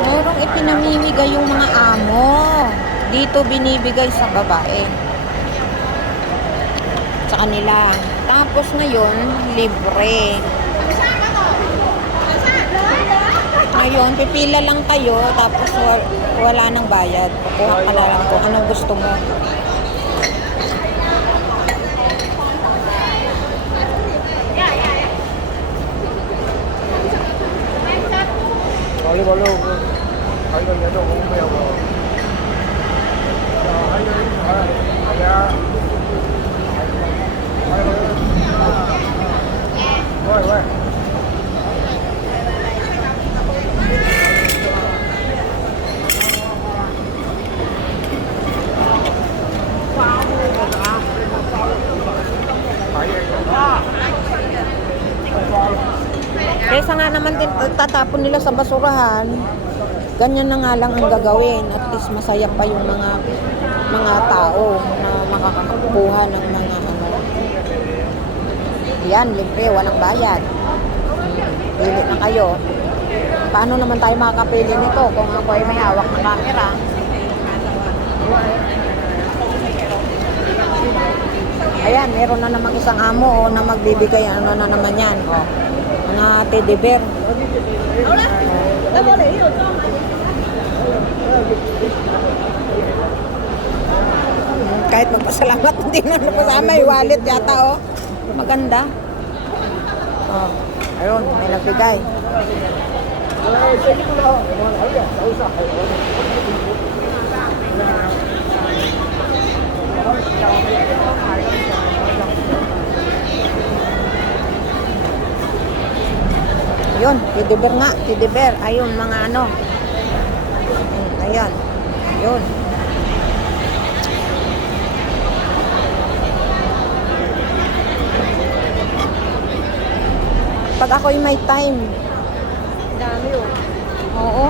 Merong ipinamimigay yung mga amo. Dito binibigay sa babae. Sa kanila. Tapos ngayon, libre. Ngayon, pipila lang kayo, tapos wal- wala nang bayad. Kukuha ka na lang kung anong gusto mo. volleyball하고 관련 여자 공부하고 Thank you. Kaysa nga naman din tatapon nila sa basurahan, ganyan na nga lang ang gagawin. At least masaya pa yung mga mga tao na makakakuha ng mga ano. Yan, libre, walang bayad. Pili na kayo. Paano naman tayo makakapili nito kung ako ay may hawak na camera? Ayan, meron na namang isang amo oh, na magbibigay ano na naman yan. Oh. Mga teddy bear. Kahit magpasalamat, hindi na napasama yung wallet yata, oh. Maganda. Oh, ayun, may nagbigay. Yun, tidiber nga, tidiber. Ayun, mga ano. Ayan. Yun. Pag ako'y may time. Dami oh. Oo.